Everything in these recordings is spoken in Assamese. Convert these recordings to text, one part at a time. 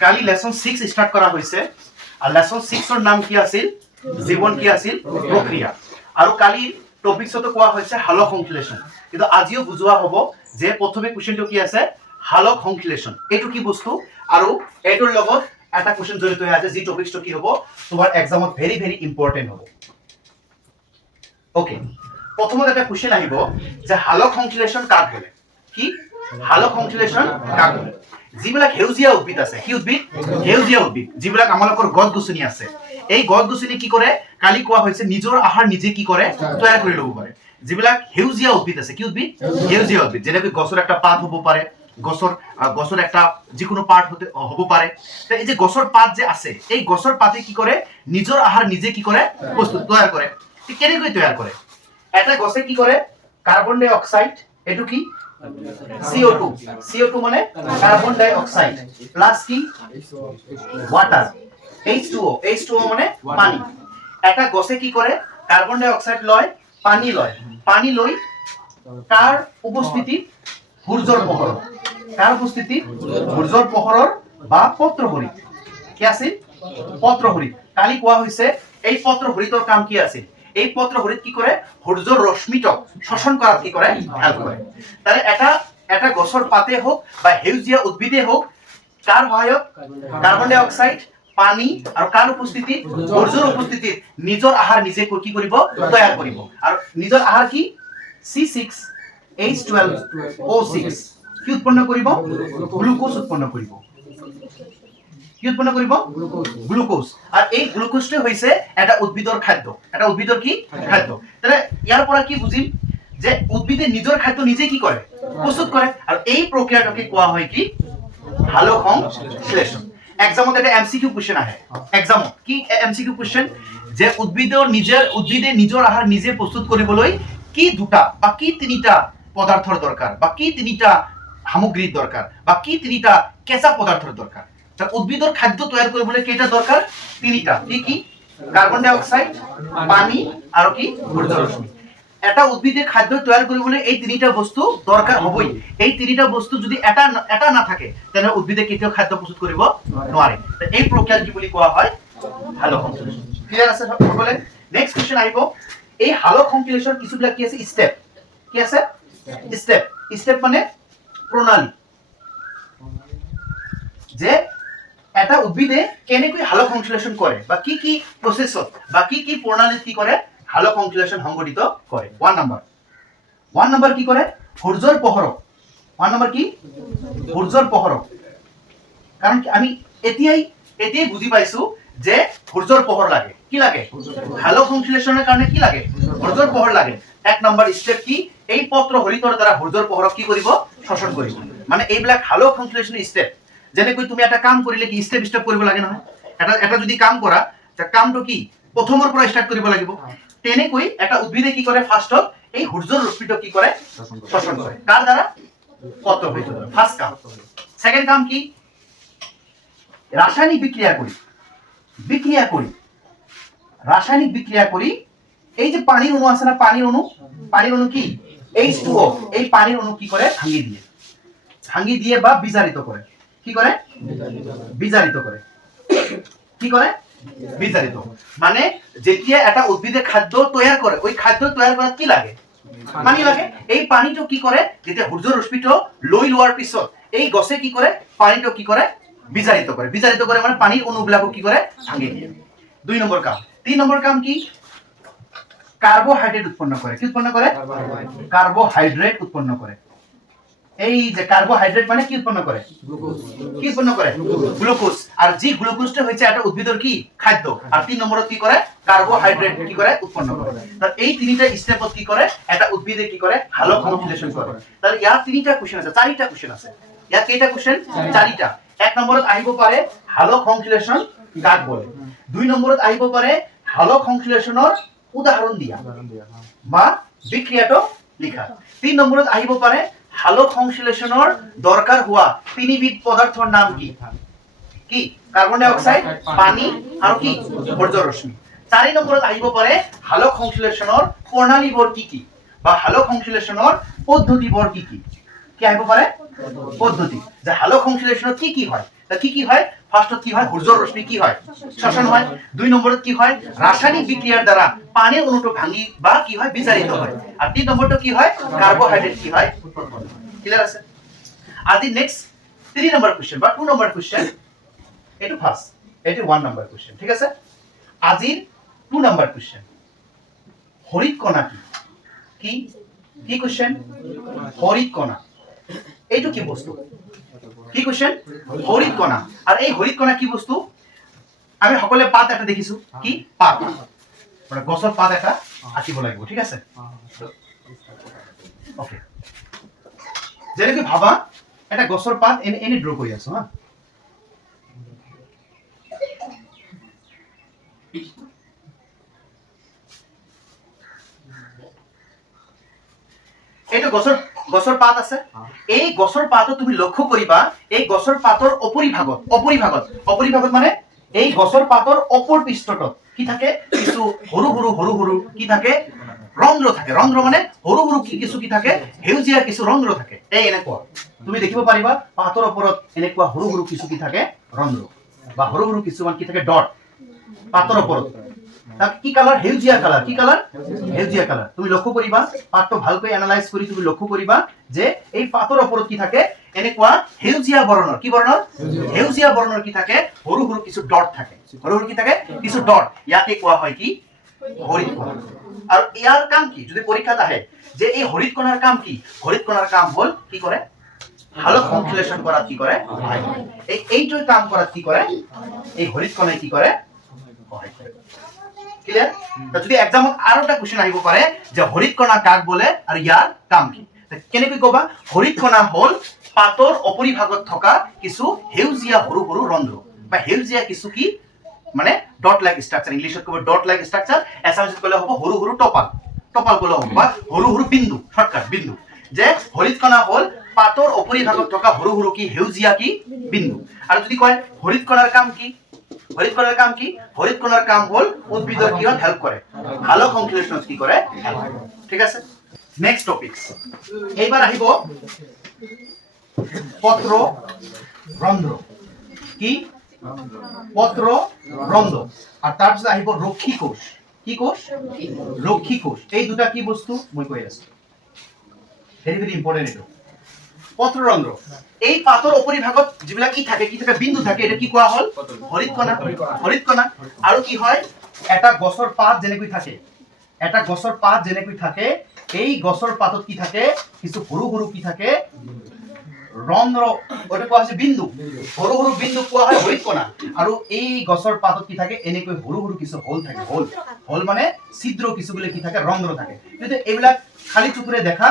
কালি লেসন 6 স্টাৰ্ট কৰা হয়েছে আৰ লেসন 6 এৰ নাম কি আছিল জীবন কি আছিল প্ৰক্ৰিয়া আৰু কালি টপিকসতে কোৱা হৈছে হালক সংশ্লেষণ কিন্তু আজিও বুজোৱা হ'ব যে প্ৰথমে কোৱেশ্চনটো কি আছে হালক সংশ্লেষণ এটো কি বস্তু আৰু এটোৰ লগত এটা কোৱেশ্চন জড়িত হৈ আছে যি টপিকটো কি হ'ব তোমাৰ এক্সামত ভেৰি ভেৰি ইম্পৰ্টেন্ট হ'ব ওকে প্ৰথমতে এটা কোৱেশ্চন আহিব যে হালক সংশ্লেষণ কাক বলে কি হালক সংশ্লেষণ কাক বলে যিবিলাক হেউজিয়া উদ্ভিদ আছে কি উদ্ভিদ হেউজিয়া উদ্ভিদ যিবিলাক আমালোকৰ গছ গছনি আছে এই গছ গছনি কি কৰে কালি কোৱা হৈছে নিজৰ আহাৰ নিজে কি কৰে তৈয়াৰ কৰি ল'ব পাৰে যিবিলাক হেউজিয়া উদ্ভিদ আছে কি উদ্ভিদ হেউজিয়া উদ্ভিদ যেনেকৈ গছৰ একটা পাত হ'ব পাৰে গছৰ একটা যিকোনো পাৰ্ট হতে হ'ব পাৰে এই যে গছৰ পাত যে আছে এই গছৰ পাতে কি কৰে নিজৰ আহাৰ নিজে কি কৰে প্ৰস্তুত তৈয়াৰ কৰে ঠিক কেনেকৈ তৈয়াৰ কৰে এটা গছে কি কৰে কাৰ্বন ডাই অক্সাইড এটো কি CO2 মানে কার্বন ডাই অক্সাইড প্লাস কি ওয়াটার H2O মানে পানি এটা গছে কি করে কার্বন ডাই অক্সাইড লয় পানি লয় কার উপস্থিতি সূৰ্যৰ পোহৰৰ কাৰ উপস্থিতি সূৰ্যৰ পোহৰৰ বা পত্ৰহৰিত কি আছে পত্ৰহৰিত কালি কোৱা হৈছে এই পত্ৰহৰিতৰ কাম কি আছে এই পত্ৰহৰিত কি কৰে সূৰ্যৰ ৰশ্মিটক শোষণ কৰাত কি কৰে হেল্প কৰে তাৰে এটা গছৰ পাতে হোক বা হেউজিয়া উদ্ভিদে হোক কাৰ সহায়ক কাৰ্বন ডাই অক্সাইড পানী আৰু কাৰ উপস্থিতি সূৰ্যৰ উপস্থিতি নিজৰ আহাৰ নিজে কি কৰিব তৈয়াৰ কৰিব আৰু নিজৰ আহাৰ কি C6H12O6 কি উৎপন্ন কৰিব গ্লুকোজ উৎপন্ন কৰিব কি উৎপন্ন কৰিব গ্লুকোজ আৰ এই গ্লুকোজটো হৈছে এটা উদ্ভিদৰ খাদ্য এটা উদ্ভিদৰ কি খাদ্য তাহলে ইয়াৰ পৰা কি বুজিম যে উদ্ভিদে নিজৰ খাদ্য নিজে কি কৰে প্ৰস্তুত কৰে আৰু এই প্ৰক্ৰিয়াটোকে কোৱা হয় কি হালক সংশ্লেষণ এক্সামত এটা এমসিকিউ কোৱেশ্চন আহে এক্সামত কি এমসিকিউ কোৱেশ্চন যে উদ্ভিদে নিজৰ আহাৰ নিজে প্ৰস্তুত কৰিবলৈ কি দুটা বা কি তিনিটা পদাৰ্থৰ দৰকাৰ বা কি তিনিটা সামগ্ৰীৰ দৰকাৰ বা কি তিনিটা কেঁচা পদাৰ্থৰ দৰকাৰ উদ্ভিদৰ খাদ্য তৈয়াৰ কৰিবলৈ কেইটা দৰকাৰ তিনিটা কি কাৰ্বন ডাই অক্সাইড পানী আৰু কি সূৰ্যৰ ৰশ্মি এটা উদ্ভিদে খাদ্য তৈয়াৰ কৰিবলৈ এই তিনিটা বস্তু দৰকাৰ হ'বই এই তিনিটা বস্তু যদি এটা না থাকে তেনে উদ্ভিদে কেতিয়াও খাদ্য প্ৰস্তুত কৰিব নোৱাৰে এই প্ৰক্ৰিয়া কি বুলি কোৱা হয় হালক সংশ্লেষণ ক্লিয়াৰ আছে সকলে নেক্সট কোৱেশ্চন আহিব এই হালক সংশ্লেষণ কিছুবিলাক কি আছে স্টেপ কি আছে স্টেপ মানে প্ৰণালী যে এটা উদ্ভিদে কেনেকৈ হালক সংশ্লেষণ কৰে বা কি কি প্ৰসেছত বা কি কি প্ৰণালীত কি কৰে হালক সংশ্লেষণ সংঘটিত কৰে 1 নম্বৰ কি কৰে সূৰ্যৰ পোহৰক 1 নম্বৰ কি সূৰ্যৰ পোহৰক কাৰণ আমি এতিয়াই বুজি পাইছো যে সূৰ্যৰ পোহৰ লাগে কি লাগে হালক সংশ্লেষণৰ কাৰণে কি লাগে সূৰ্যৰ পোহৰ লাগে 1 নম্বৰ স্টেপ কি এই পত্ৰহৰিতৰ দ্বাৰা সূৰ্যৰ পোহৰক কি কৰিব শোষণ কৰিব মানে এইবিলাক হালক সংশ্লেষণৰ স্টেপ যেনেকৈ তুমি এটা কাম কৰিলে কি স্টেপ কৰিব লাগে নহয় এটা যদি কাম কৰা তা কামটো কি প্ৰথমৰ পৰা স্টাৰ্ট কৰিব লাগিব তেনেকৈ এটা উদ্ভিদে কি কৰে ফাৰ্ষ্টত এই সূৰ্যৰ ৰশ্মিটো কি কৰে শোষণ কৰে কাৰ দ্বাৰা পত্ৰহৰিত দ্বাৰা ফাৰ্স্ট কাম সেকেন্ড কাম কি রাসায়নিক বিক্রিয়া করি এই যে পানির অণু আছে না পানির অণু কি H2O এই পানির অণু কি করে ভাঙি দিয়ে বা বিজারিত করে কি করে বিজারিত মানে যেতিয়া এটা উদ্ভিদে খাদ্য তৈয়াৰ কৰে ওই খাদ্য তৈয়াৰ কৰাত কি লাগে পানী লাগে এই পানীটো কি কৰে যেতিয়া সূৰ্যৰ ৰশ্মিটো লৈ লোৱাৰ পিছত এই গছে কি কৰে পানীটো কি কৰে বিজাৰিত কৰে মানে পানীৰ অণুবিলাকক কি কৰে ভাঙি দিয়ে 2 নম্বৰ কাম 3 নম্বৰ কাম কি কাৰ্বোহাইড্ৰেট উৎপন্ন কৰে কি উৎপন্ন কৰে কাৰ্বোহাইড্ৰেট উৎপন্ন কৰে এই যে কার্বোহাইড্রেট মানে কি উৎপন্ন করে গ্লুকোজ আর যে গ্লুকোজটা হচ্ছে একটা উদ্ভিদের কি খাদ্য আর 3 নম্বরত কি করে কার্বোহাইড্রেট কি করে উৎপন্ন করে তার এই তিনটা স্টেপত কি করে একটা উদ্ভিদে কি করে হালক সংশ্লেষণ করে তাহলে ইয়ার তিনটা কোশ্চেন আছে চারিটা কোশ্চেন আছে ইয়ার কেইটা কোশ্চেন চারিটা 1 নম্বরত আহিব পারে হালক সংশ্লেষণ কাক বলে 2 নম্বরত আহিব পারে হালক সংশ্লেষণৰ উদাহৰণ দিয়া বা বিক্ৰিয়াটো লিখা 3 নম্বৰত আহিব পাৰে হালক সংশ্লেষণৰ দৰকাৰ হোৱা তিনিবিধ পদাৰ্থৰ নাম কি কাৰ্বন ডাই অক্সাইড পানী আৰু কি সূৰ্যৰ ৰশ্মি 4 নম্বৰত আহিব পাৰে হালক সংশ্লেষণৰ প্ৰণালীবোৰ কি বা হালক সংশ্লেষণৰ পদ্ধতিবোৰ কি আহিব পাৰে পদ্ধতি যে হালক সংশ্লেষণত কি হয় তা কি হয় ফাৰ্স্টত কি হয় সূৰ্যৰ ৰশ্মি কি হয় শোষণ হয় 2 নম্বৰত কি হয় ৰাসায়নিক বিক্ৰিয়াৰ দ্বাৰা পানীৰ অণুটো ভাঙি বা কি হয় বিজাৰিত হয় আৰু 3 নম্বৰটো কি হয় কাৰ্বোহাইড্ৰেট কি হয় ক্লিয়াৰ আছে আজি নেক্সট 3 নম্বৰ কোশ্চেন বা 2 নম্বৰ কোশ্চেন এটো ফাৰ্স্ট এটো 1 নম্বৰ কোশ্চেন ঠিক আছে আজিৰ 2 নম্বৰ কোশ্চেন হৰিত কণা কি কি কোশ্চেন হৰিত কণা এইটো কি বস্তু কি কোশ্চেন হৰিত কণা আৰু এই হৰিত কণা কি বস্তু আমি সকলোৱে পাত এটা দেখিছো কি পাত মানে গছৰ পাত এটা আঁকিব লাগিব ঠিক আছে ওকে যেনেকৈ ভাবা এটা গছৰ পাত এনে ড্ৰ কৰি আছো হা এইটো গছৰ পাত আছে এই গছৰ পাতত তুমি লক্ষ্য কৰিবা এই গছৰ পাতৰ অপৰিভাগত মানে এই গছৰ পাতৰ অপৰ পৃষ্ঠত কি থাকে কিছু সৰু সৰু কি থাকে ৰন্ধ্ৰ থাকে ৰন্ধ্ৰ মানে সৰু কিছু কি থাকে হেউজিয়া কিছু ৰন্ধ্ৰ থাকে এই এনেকুৱা তুমি দেখিব পাৰিবা পাতৰ ওপৰত এনেকুৱা সৰু কিছু কি থাকে ৰন্ধ্ৰ বা সৰু কিছুমান কি থাকে ডট পাতৰ ওপৰত তাক কি কালাৰ হেউজিয়া কালাৰ কি কালাৰ হেউজিয়া কালাৰ তুমি লক্ষ্য কৰিবা পাতটো ভালকৈ এনালাইজ কৰি তুমি লক্ষ্য কৰিবা যে এই পাতৰ ওপৰত কি থাকে এনেকুৱা হেউজিয়া বৰণৰ কি বৰণৰ হেউজিয়া বৰণৰ কি থাকে সৰু কিছু ডট থাকে সৰু কি থাকে কিছু ডট ইয়াকে কোৱা হয় কি হৰিত কণা আৰু ইয়াৰ কাম কি যদি পৰীক্ষাত আহে যে এই হৰিত কণাৰ কাম কি হৰিত কণাৰ কাম হল কি কৰে হালক সংশ্লেষণ কৰাত কি কৰে এইটোই কাম কৰাত কি কৰে এই হৰিত কণাই কি কৰে সহায় কৰে ক্লিয়াৰ তো যদি এক্সামত আৰু এটা কোশ্চেন আহিব পাৰে যে হৰিত কণা কাক বলে আৰু ইয়াৰ কাম কি কেনেকৈ কবা হৰিত কণা হল পাতৰ অপৰিভাগত থকা কিছু হেউজিয়া সৰু ৰন্ধ্ৰ বা হেউজিয়া কিছু কি মানে ডট লাইক স্ট্ৰাকচাৰ ইংলিশত কব ডট লাইক স্ট্ৰাকচাৰ এসামিছত কলে হ'ব সৰু টপাল কলে হ'ব বা সৰু বিন্দু শৰ্টকাট বিন্দু যে হৰিত কণা হল পাতৰ অপৰিভাগত থকা সৰু কি হেউজিয়া কি বিন্দু আৰু যদি কয় হৰিত কণাৰ কাম কি হৰিত কণাৰ কাম হল উদ্ভিদৰ কি হল হেল্প কৰে হালক সংশ্লেষণ কি কৰে ঠিক আছে নেক্সট টপিকস এইবাৰ আহিব পত্ৰ ৰন্ধ্ৰ কি পত্ৰ ৰন্ধ্ৰ আৰু তাৰ পিছত আহিব ৰক্ষী কোষ কি কোষ ৰক্ষী কোষ এই দুটা কি বস্তু মই কৈ আছো ভেৰি ইম্পৰ্টেন্ট এটো পত্ৰ ৰন্ধ্ৰ এই পাতৰ অপৰিভাগত যিবিলাক কি থাকে বিন্দু থাকে এটা কি কোৱা হল হৰিত কণা আৰু কি হয় এটা গছৰ পাত যেনেকৈ থাকে এই গছৰ পাতত কি থাকে কিছু সৰু কি থাকে ৰন্ধ্ৰ ওটা কোৱা হৈছে বিন্দু সৰু বিন্দু কোৱা হয় হৰিত কণা আৰু এই গছৰ পাতত কি থাকে এনেকৈ সৰু কিছু হোল থাকে হোল মানে ছিদ্ৰ কিছু বুলি কি থাকে ৰন্ধ্ৰ থাকে কিন্তু এইবিলাক খালি চকুৰে দেখা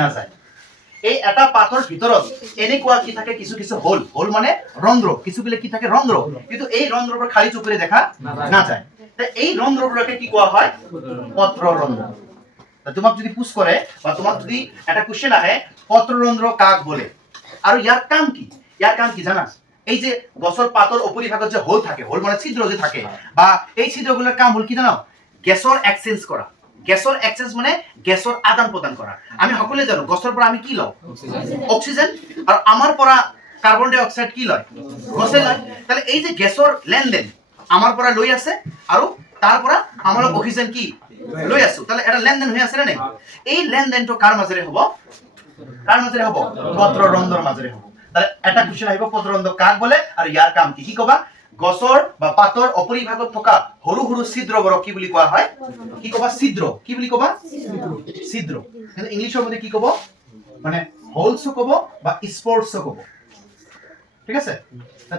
নাযায় এই এটা পাতৰ ভিতৰত এনেকুৱা কি থাকে কিছু হোল মানে ৰন্ধ্ৰ কিছু বিলে কি থাকে ৰন্ধ্ৰ কিন্তু এই ৰন্ধ্ৰবোৰ খালি চকুৰে দেখা নাযায় তে এই ৰন্ধ্ৰবোৰকে কি কোৱা হয় পত্ৰ ৰন্ধ্ৰ তোমাক যদি পুছ কৰে বা তোমাক যদি এটা কোশ্চেন আহে পত্ৰ ৰন্ধ্ৰ কাক বলে আৰু ইয়াৰ কাম কি জানা এই যে গছৰ পাতৰ অপৰিভাগত যে হোল থাকে হোল মানে ছিদ্ৰ যে থাকে বা এই ছিদ্ৰগুলোৰ কাম হল কি জানো গ্যাসৰ এক্সচেঞ্জ কৰা গ্যাসৰ এক্সচেঞ্জ মানে গ্যাসৰ আদান প্ৰদান কৰা আমি সকলোৱে জানো গছৰ পৰা আমি কি লওঁ অক্সিজেন আৰু আমাৰ পৰা কাৰ্বন ডাই অক্সাইড কি লয় গছে লয় তাহলে এই যে গ্যাসৰ লেনদেন আমাৰ পৰা লৈ আছে আৰু তাৰ পৰা আমাৰ অক্সিজেন কি লৈ আছো তাহলে এটা লেনদেন হৈ আছে নে নাই এই লেনদেনটো কাৰ মাজেৰে হ'ব পত্ৰ ৰন্ধ্ৰৰ মাজেৰে হ'ব তাহলে এটা কোশ্চেন আহিব পত্ৰ ৰন্ধ্ৰ কাক বলে আৰু ইয়াৰ কাম কি কবা গছৰ বা পাতৰ অপৰিভাগত থকা সৰু ছিদ্ৰবোৰক কি বুলি কোৱা হয় কি কবা ছিদ্ৰ কি বুলি কবা ছিদ্ৰ কিন্তু ইংলিশৰ মধ্যে কি কব মানে হোলস কব বা স্পৰ্টস কব ঠিক আছে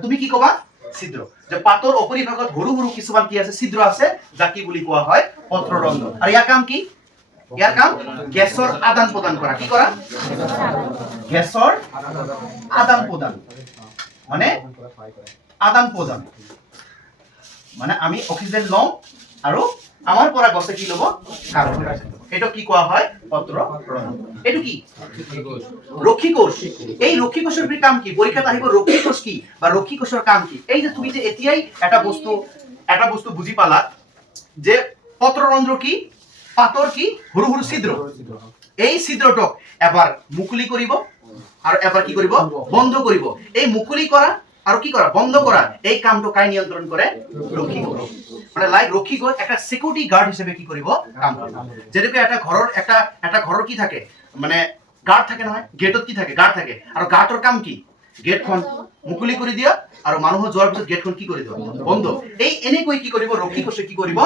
তুমি কি কবা ছিদ্ৰ যে পাতৰ অপৰিভাগত সৰু কিছুমান কি আছে ছিদ্ৰ আছে যা কি বুলি কোৱা হয় পত্ৰ ৰন্ধ্ৰ আৰু ইয়াৰ কাম কি গ্যাসৰ আদান প্ৰদান কৰা কি কৰা গ্যাসৰ আদান প্ৰদান মানে মানে আমি অক্সিজেন লওঁ আৰু আমাৰ পৰা গছে কি ল'ব কাৰ্বন ডাই অক্সাইড এটা কি কোৱা হয় পত্ৰ ৰন্ধ্ৰ এটো কি ৰক্ষী কোষ এই ৰক্ষী কোষৰ কাম কি পৰীক্ষাত আহিব ৰক্ষী কোষ কি বা ৰক্ষী কোষৰ কাম কি এই যে তুমি যে এতিয়াই এটা বস্তু বুজি পালা যে পত্ৰ ৰন্ধ্ৰ কি পাতৰ কি সৰু ছিদ্ৰ এই ছিদ্ৰটোক এবাৰ মুকলি কৰিব আৰু এবাৰ কি কৰিব বন্ধ কৰিব এই মুকলি কৰা আৰু কি কৰা বন্ধ কৰা এই কামটো কাই নিয়ন্ত্ৰণ কৰে ৰক্ষী কোষ মানে লাইক ৰক্ষী কোষ একটা সিকিউৰিটি গাৰ্ড হিচাপে কি কৰিব কাম কৰিব যেনেকৈ এটা ঘৰৰ কি থাকে মানে গাৰ্ড থাকে নহয় গেটত কি থাকে গাৰ্ড থাকে আৰু গাৰ্ডৰ কাম কি গেটখন মুকলি কৰি দিয়া আৰু মানুহৰ যোৱাৰ পিছত গেটখন কি কৰি দিয়া বন্ধ এই এনেকৈ কি কৰিব ৰক্ষী কোষে কি কৰিব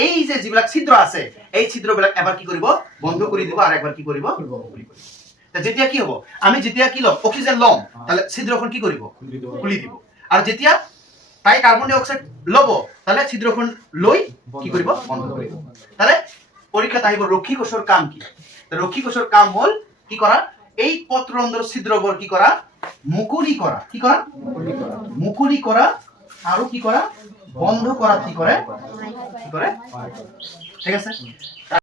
এই যে যিবিলাক ছিদ্ৰ আছে এই ছিদ্ৰবিলাক এবাৰ কি কৰিব বন্ধ কৰি দিব আৰু একবাৰ কি কৰিব খুলি কৰিব যেতিয়া কি হ'ব আমি যেতিয়া কি লম অক্সিজেন লম তাহলে ছিদ্ৰখন কি কৰিব খুলি দিব আৰু যেতিয়া তাই কাৰ্বন ডাই অক্সাইড লব তাহলে ছিদ্ৰখন লৈ কি কৰিব বন্ধ কৰিব তাহলে পৰীক্ষাত আহিব ৰক্ষী কোষৰ কাম কি ৰক্ষী কোষৰ কাম হ'ল কি কৰা এই পত্ৰৰন্ধ্ৰৰ ছিদ্ৰবোৰ কি কৰা মুকলি কৰা আৰু কি কৰা বন্ধ কৰা কি কৰে ঠিক আছে